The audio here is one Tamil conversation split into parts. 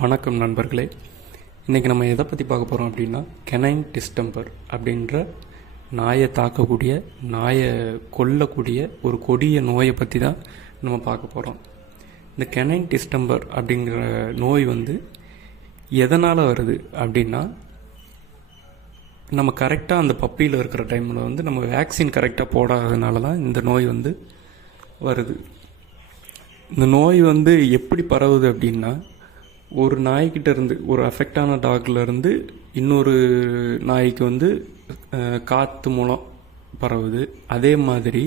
வணக்கம் நண்பர்களே. இன்றைக்கி நம்ம எதை பற்றி பார்க்க போகிறோம் அப்படின்னா, கெனைன் டிஸ்டெம்பர் அப்படின்ற நாயை தாக்கக்கூடிய, நாயை கொல்லக்கூடிய ஒரு கொடிய நோயை பற்றி தான் நம்ம பார்க்க போகிறோம். இந்த கெனைன் டிஸ்டெம்பர் அப்படிங்கிற நோய் எதனால் வருது அப்படின்னா, நம்ம கரெக்டாக அந்த பப்பியில் இருக்கிற டைமில் நம்ம வேக்சின் கரெக்டாக போடாததுனால தான் இந்த நோய் வருது. இந்த நோய் எப்படி பரவுது அப்படின்னா, ஒரு நாய்கிட்ட இருந்து, ஒரு அஃபெக்டான டாக்ல இருந்து இன்னொரு நாய்க்கு காற்று மூலம் பரவுது. அதே மாதிரி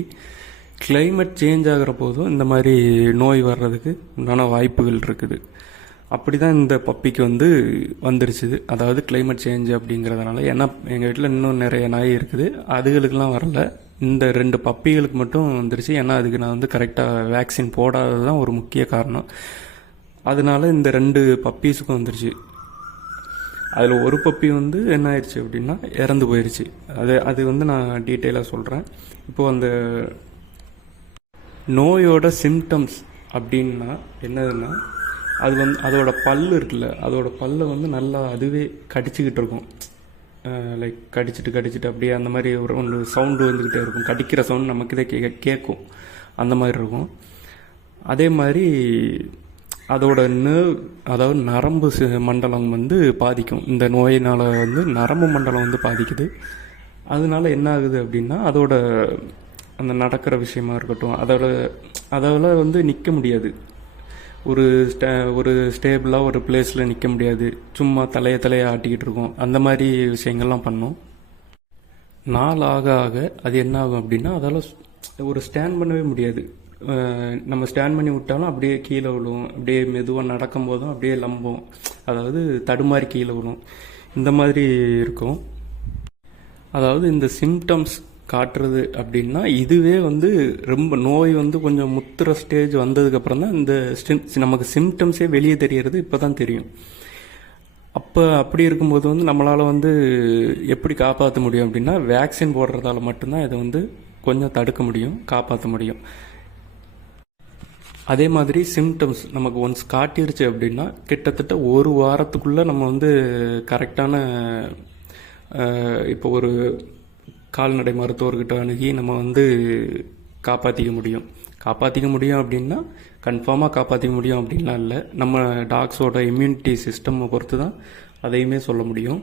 கிளைமேட் சேஞ்ச் ஆகிற போதும் இந்த மாதிரி நோய் வர்றதுக்கு உண்டான வாய்ப்புகள் இருக்குது. அப்படி தான் இந்த பப்பிக்கு வந்துருச்சு. அதாவது கிளைமேட் சேஞ்ச் அப்படிங்கிறதுனால. ஏன்னா எங்கள் வீட்டில் இன்னும் நிறைய நாய் இருக்குது, அதுகளுக்கெல்லாம் வரல. இந்த 2 பப்பிகளுக்கு மட்டும் வந்துருச்சு. ஏன்னா அதுக்கு நான் கரெக்டாக வேக்சின் போடாதது தான் ஒரு முக்கிய காரணம். அதனால இந்த 2 பப்பீஸுக்கும் வந்துருச்சு. அதில் ஒரு பப்பி என்ன ஆயிடுச்சு அப்படின்னா இறந்து போயிடுச்சு. அது நான் டீட்டெயிலாக சொல்கிறேன். இப்போது அந்த நோயோட சிம்டம்ஸ் அப்படின்னா என்னதுன்னா, அது அதோட பல் இருக்குல்ல, அதோட பல்லை நல்லா அதுவே கடிச்சிக்கிட்டு இருக்கும். லைக் கடிச்சிட்டு அப்படியே அந்த மாதிரி ஒரு சவுண்டு வந்துக்கிட்டே இருக்கும். கடிக்கிற சவுண்டு நமக்கு இதை கேட்கும். அந்த மாதிரி இருக்கும். அதே மாதிரி அதோட அதாவது நரம்பு மண்டலம் பாதிக்கும். இந்த நோயினால் நரம்பு மண்டலம் பாதிக்குது. அதனால என்ன ஆகுது அப்படின்னா, அதோட அந்த நடக்கிற விஷயமா இருக்கட்டும், அதால் நிற்க முடியாது. ஒரு ஸ்டேபிளாக ஒரு பிளேஸில் நிற்க முடியாது. சும்மா தலையை ஆட்டிக்கிட்டு இருக்கும். அந்த மாதிரி விஷயங்கள்லாம் பண்ணும். நாள் ஆக ஆக அது என்ன ஆகும் அப்படின்னா, அதால் ஒரு ஸ்டாண்ட் பண்ணவே முடியாது. நம்ம ஸ்டாண்ட் பண்ணி விட்டாலும் அப்படியே கீழே விழுவும். அப்படியே மெதுவாக நடக்கும் போதும் அப்படியே லம்பும். அதாவது தடுமாறி கீழே விழும். இந்த மாதிரி இருக்கும். அதாவது இந்த சிம்டம்ஸ் காட்டுறது அப்படின்னா, இதுவே ரொம்ப நோய் கொஞ்சம் முத்துற ஸ்டேஜ் வந்ததுக்கப்புறம் தான் இந்த நமக்கு சிம்டம்ஸே வெளியே தெரியறது இப்போ தான் தெரியும். அப்படி இருக்கும்போது நம்மளால் எப்படி காப்பாற்ற முடியும் அப்படின்னா, வேக்சின் போடுறதால மட்டும்தான் இதை கொஞ்சம் தடுக்க முடியும், காப்பாற்ற முடியும். அதே மாதிரி சிம்டம்ஸ் நமக்கு ஒன்ஸ் காட்டிருச்சு அப்படின்னா, கிட்டத்தட்ட ஒரு வாரத்துக்குள்ளே நம்ம கரெக்டான இப்போ ஒரு கால்நடை மருத்துவர்கிட்ட அணுகி நம்ம காப்பாற்றிக்க முடியும் அப்படின்னா கன்ஃபார்மாக காப்பாற்றிக்க முடியும் அப்படின்லாம் இல்லை. நம்ம டாக்ஸோட இம்யூனிட்டி சிஸ்டம் பொறுத்து தான் அதையுமே சொல்ல முடியும்.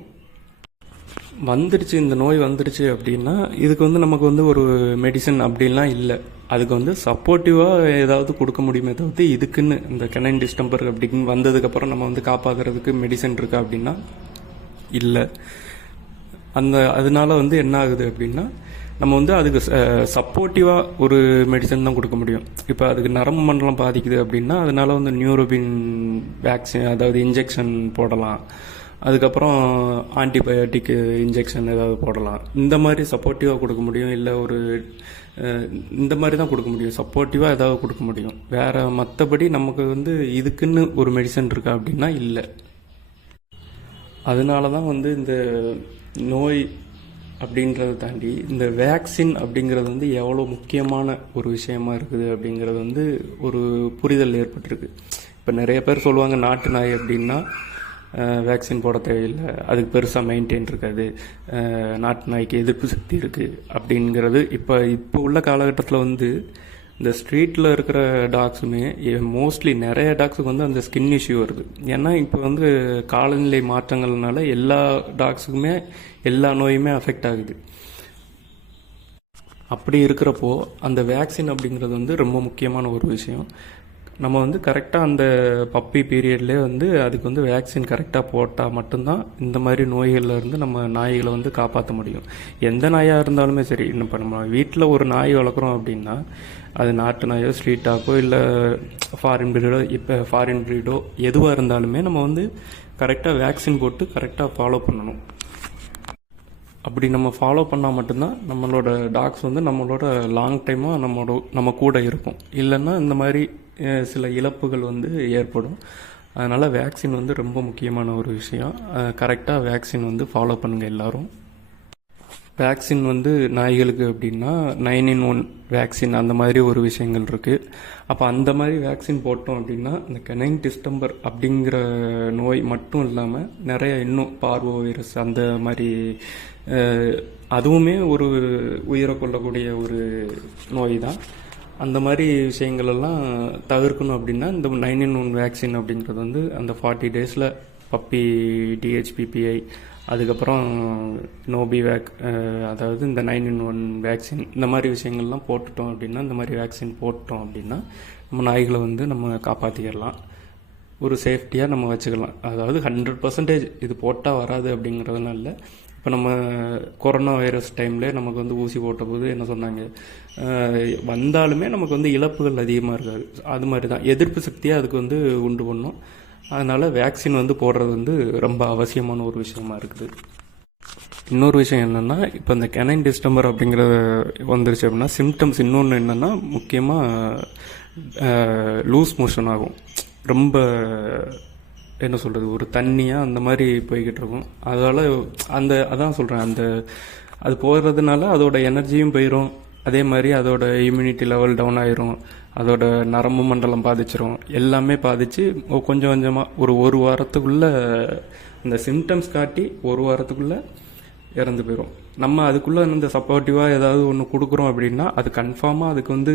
இந்த நோய் வந்துருச்சு அப்படின்னா, இதுக்கு நமக்கு ஒரு மெடிசன் அப்படின்லாம் இல்லை. அதுக்கு சப்போர்ட்டிவாக ஏதாவது கொடுக்க முடியுமே தவிர்த்து, இதுக்குன்னு இந்த கெனைன் டிஸ்டெம்பர் அப்படின்னு வந்ததுக்கப்புறம் நம்ம காப்பாற்றுறதுக்கு மெடிசன் இருக்கா அப்படின்னா இல்லை. அதனால என்ன ஆகுது அப்படின்னா, நம்ம அதுக்கு சப்போர்ட்டிவாக ஒரு மெடிசன் தான் கொடுக்க முடியும். இப்போ அதுக்கு நரம்பு மண்டலம் பாதிக்குது அப்படின்னா, அதனால நியூரோபின் வேக்சின், அதாவது இன்ஜெக்ஷன் போடலாம். அதுக்கப்புறம் ஆன்டிபயோட்டிக் இன்ஜெக்ஷன் ஏதாவது போடலாம். இந்த மாதிரி சப்போர்ட்டிவாக கொடுக்க முடியும். இல்லை இந்த மாதிரி தான் கொடுக்க முடியும். சப்போர்ட்டிவாக ஏதாவது கொடுக்க முடியும். வேறு மற்றபடி நமக்கு இதுக்குன்னு ஒரு மெடிசன் இருக்கா அப்படின்னா இல்லை. அதனால தான் இந்த நோய் அப்படின்றத தாண்டி இந்த வேக்சின் அப்படிங்கிறது எவ்வளோ முக்கியமான ஒரு விஷயமா இருக்குது அப்படிங்கிறது ஒரு புரிதல் ஏற்பட்டிருக்கு. இப்போ நிறைய பேர் சொல்லுவாங்க, நாட்டு நாய் அப்படின்னா வேக்சின் போட தேவையில்லை, அதுக்கு பெருசாக மெயின்டைன் இருக்காது, நாட்டு நாய்க்கு எதிர்ப்பு சக்தி இருக்குது அப்படிங்கிறது. இப்போ உள்ள காலகட்டத்தில் இந்த ஸ்ட்ரீட்டில் இருக்கிற டாக்ஸுமே மோஸ்ட்லி நிறைய டாக்ஸுக்கு அந்த ஸ்கின் இஷ்யூ வருது. ஏன்னா இப்போ காலநிலை மாற்றங்கள்னால எல்லா டாக்ஸுக்குமே எல்லா நோயுமே அஃபெக்ட் ஆகுது. அப்படி இருக்கிறப்போ அந்த வேக்சின் அப்படிங்கிறது ரொம்ப முக்கியமான ஒரு விஷயம். நம்ம கரெக்டாக அந்த பப்பி பீரியட்லேயே அதுக்கு வேக்சின் கரெக்டாக போட்டால் மட்டும்தான் இந்த மாதிரி நோய்கள்லேருந்து நம்ம நாய்களை காப்பாற்ற முடியும். எந்த நாயாக இருந்தாலுமே சரி. இப்போ நம்ம வீட்டில் ஒரு நாய் வளர்க்குறோம் அப்படின்னா, அது நாட்டு நாயோ ஸ்ட்ரீட் டாக்கோ இல்லை ஃபாரின் ப்ரீடோ, இப்போ ஃபாரின் ப்ரீடோ எதுவாக இருந்தாலுமே நம்ம கரெக்டாக வேக்சின் போட்டு கரெக்டாக ஃபாலோ பண்ணணும். அப்படி நம்ம ஃபாலோ பண்ணால் மட்டும்தான் நம்மளோட டாக்ஸ் நம்மளோட லாங் டைமாக நம்ம கூட இருக்கும். இல்லைன்னா இந்த மாதிரி சில இழப்புகள் ஏற்படும். அதனால் வேக்சின் ரொம்ப முக்கியமான ஒரு விஷயம். கரெக்டாக வேக்சின் ஃபாலோ பண்ணுங்கள் எல்லோரும். வேக்சின் வந்து நாய்களுக்கு அப்படின்னா 9-in-1 வேக்சின் அந்த மாதிரி ஒரு விஷயங்கள் இருக்குது. அப்போ அந்த மாதிரி வேக்சின் போட்டோம் அப்படின்னா இந்த கெனைன் டிஸ்டம்பர் அப்படிங்கிற நோய் மட்டும் இல்லாமல் நிறைய இன்னும் பார்வோ வைரஸ் அந்த மாதிரி அதுவுமே ஒரு உயிரை கொள்ளக்கூடிய ஒரு நோய் தான். அந்த மாதிரி விஷயங்களெல்லாம் தவிர்க்கணும் அப்படின்னா இந்த 9-in-1 வேக்சின் அப்படிங்கிறது வந்து அந்த 40 டேஸில் பப்பி டிஹெச்பிபிஐ அதுக்கப்புறம் நோபிவேக் அதாவது இந்த 9-in-1 வேக்சின் இந்த மாதிரி விஷயங்கள்லாம் போட்டுட்டோம் அப்படின்னா இந்த மாதிரி வேக்சின் போட்டோம் அப்படின்னா நம்ம நாய்களை வந்து நம்ம காப்பாற்றிடலாம், ஒரு சேஃப்டியாக நம்ம வச்சுக்கலாம். அதாவது 100% இது போட்டால் வராது அப்படிங்கிறதுனால இல்லை. இப்போ நம்ம கொரோனா வைரஸ் டைம்லேயே நமக்கு வந்து ஊசி போட்டபோது என்ன சொன்னாங்க, வந்தாலுமே நமக்கு வந்து இழப்புகள் அதிகமாக இருக்காது. அது மாதிரி தான் எதிர்ப்பு சக்தியாக அதுக்கு வந்து உண்டு பண்ணும். அதனால் வேக்சின் வந்து போடுறது வந்து ரொம்ப அவசியமான ஒரு விஷயமா இருக்குது. இன்னொரு விஷயம் என்னென்னா, இப்போ இந்த கெனைன் டிஸ்டம்பர் அப்படிங்கிறது வந்துருச்சு அப்படின்னா சிம்டம்ஸ் இன்னொன்று என்னென்னா, முக்கியமாக லூஸ் மோஷன் ஆகும். ரொம்ப என்ன சொல்கிறது, ஒரு தண்ணியாக அந்த மாதிரி போய்கிட்டு இருக்கும். அதால் அதான் சொல்கிறேன், அது போகிறதுனால அதோட எனர்ஜியும் போயிடும். அதே மாதிரி அதோட இம்யூனிட்டி லெவல் டவுன் ஆயிரும், அதோட நரம்பு மண்டலம் பாதிச்சிரும், எல்லாமே பாதித்து கொஞ்சம் கொஞ்சமாக ஒரு வாரத்துக்குள்ளே இந்த சிம்டம்ஸ் காட்டி ஒரு வாரத்துக்குள்ளே இறந்து போயிடும். நம்ம அதுக்குள்ளே இந்த சப்போர்ட்டிவாக ஏதாவது ஒன்று கொடுக்குறோம் அப்படின்னா அது கன்ஃபார்மாக அதுக்கு வந்து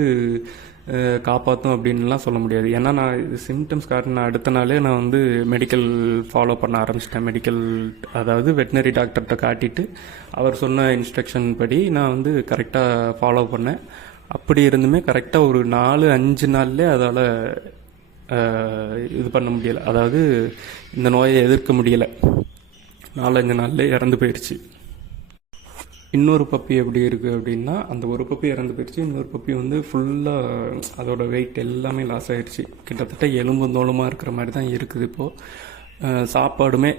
காப்பாற்றும் அப்படின்லாம் சொல்ல முடியாது. ஏன்னா நான் சிம்டம்ஸ் காட்டின அடுத்த நாளே நான் வந்து மெடிக்கல் ஃபாலோ பண்ண ஆரம்பிச்சிட்டேன். அதாவது வெட்டினரி டாக்டர்கிட்ட காட்டிட்டு அவர் சொன்ன இன்ஸ்ட்ரக்ஷன் படி நான் வந்து கரெக்டாக ஃபாலோ பண்ணேன். அப்படி இருந்துமே கரெக்டாக ஒரு 4-5 நாள்லேயே அதால் இது பண்ண முடியலை, அதாவது இந்த நோயை எதிர்க்க முடியலை. 4-5 நாள்லேயே இறந்து போயிடுச்சு. இன்னொரு பப்பி எப்படி இருக்குது அப்படின்னா, அந்த ஒரு பப்பி இறந்து போயிடுச்சு, இன்னொரு பப்பி வந்து ஃபுல்லாக அதோட வெயிட் எல்லாமே லாஸ் ஆகிடுச்சு. கிட்டத்தட்ட எலும்பு தோலுமாக இருக்கிற மாதிரி தான் இருக்குது இப்போது. சாப்பாடுமே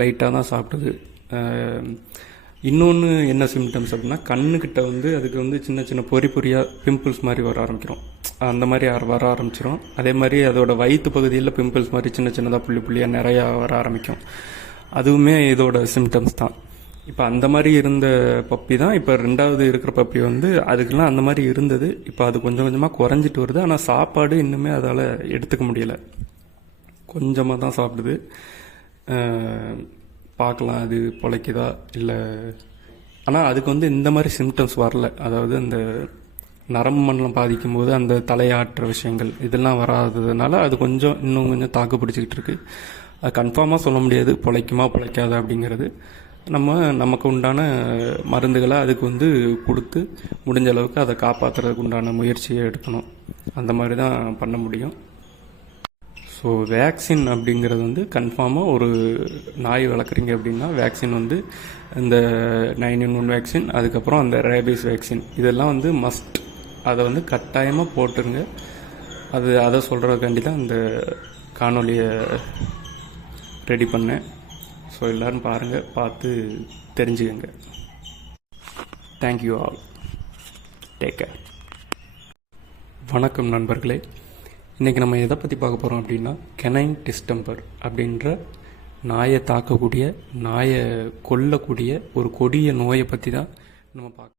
லைட்டாக தான் சாப்பிடுது. இன்னொன்று என்ன சிம்டம்ஸ் அப்படின்னா, கண்ணுக்கிட்ட வந்து அதுக்கு வந்து சின்ன சின்ன பொறியாக பிம்பிள்ஸ் மாதிரி வர ஆரம்பிக்கிறோம். அந்த மாதிரி வர ஆரம்பிச்சிடும். அதே மாதிரி அதோட வயிற்று பகுதியில் பிம்பிள்ஸ் மாதிரி சின்ன சின்னதாக புள்ளியாக நிறையா வர ஆரம்பிக்கும். அதுவுமே இதோட சிம்டம்ஸ் தான். இப்போ அந்த மாதிரி இருந்த பப்பி தான் இப்போ 2வது இருக்கிற பப்பி வந்து அதுக்கெல்லாம் அந்த மாதிரி இருந்தது. இப்போ அது கொஞ்சம் கொஞ்சமாக குறைஞ்சிட்டு வருது. ஆனால் சாப்பாடு இன்னுமே அதால் எடுத்துக்க முடியலை, கொஞ்சமாக தான் சாப்பிடுது. பார்க்கலாம் அது பிழைக்குதா இல்லை. ஆனால் அதுக்கு வந்து இந்த மாதிரி சிம்டம்ஸ் வரல. அதாவது அந்த நரம்பு மண்டலம் பாதிக்கும் போது அந்த தலையாட்டுற விஷயங்கள் இதெல்லாம் வராததுனால அது இன்னும் கொஞ்சம் தாக்கு பிடிச்சிக்கிட்டு இருக்கு. அது கன்ஃபார்மாக சொல்ல முடியாது பிழைக்குமா பிழைக்காதா அப்படிங்கிறது. நமக்கு உண்டான மருந்துகளை அதுக்கு வந்து கொடுத்து முடிஞ்ச அளவுக்கு அதை காப்பாற்றுறதுக்கு உண்டான முயற்சியை எடுக்கணும். அந்த மாதிரி தான் பண்ண முடியும். ஸோ வேக்சின் அப்படிங்கிறது வந்து கன்ஃபார்மாக ஒரு நாய் வளர்க்குறீங்க அப்படின்னா வேக்சின் வந்து இந்த 9-in-1 வேக்சின், அதுக்கப்புறம் அந்த ரேபீஸ் வேக்சின் இதெல்லாம் வந்து மஸ்ட். அதை வந்து கட்டாயமாக போட்டுருங்க. அதை சொல்கிறதுக்காண்டி தான் இந்த காணொலியை ரெடி பண்ணேன். ஸோ எல்லோரும் பாருங்கள், பார்த்து தெரிஞ்சுக்கங்க. Thank you all, take care. வணக்கம் நண்பர்களே. இன்றைக்கி நம்ம எதை பற்றி பார்க்க போகிறோம் அப்படின்னா, கெனைன் டிஸ்டம்பர் அப்படின்ற நாயை தாக்கக்கூடிய, நாயை கொல்லக்கூடிய ஒரு கொடிய நோயை பற்றி தான் நம்ம பார்க்க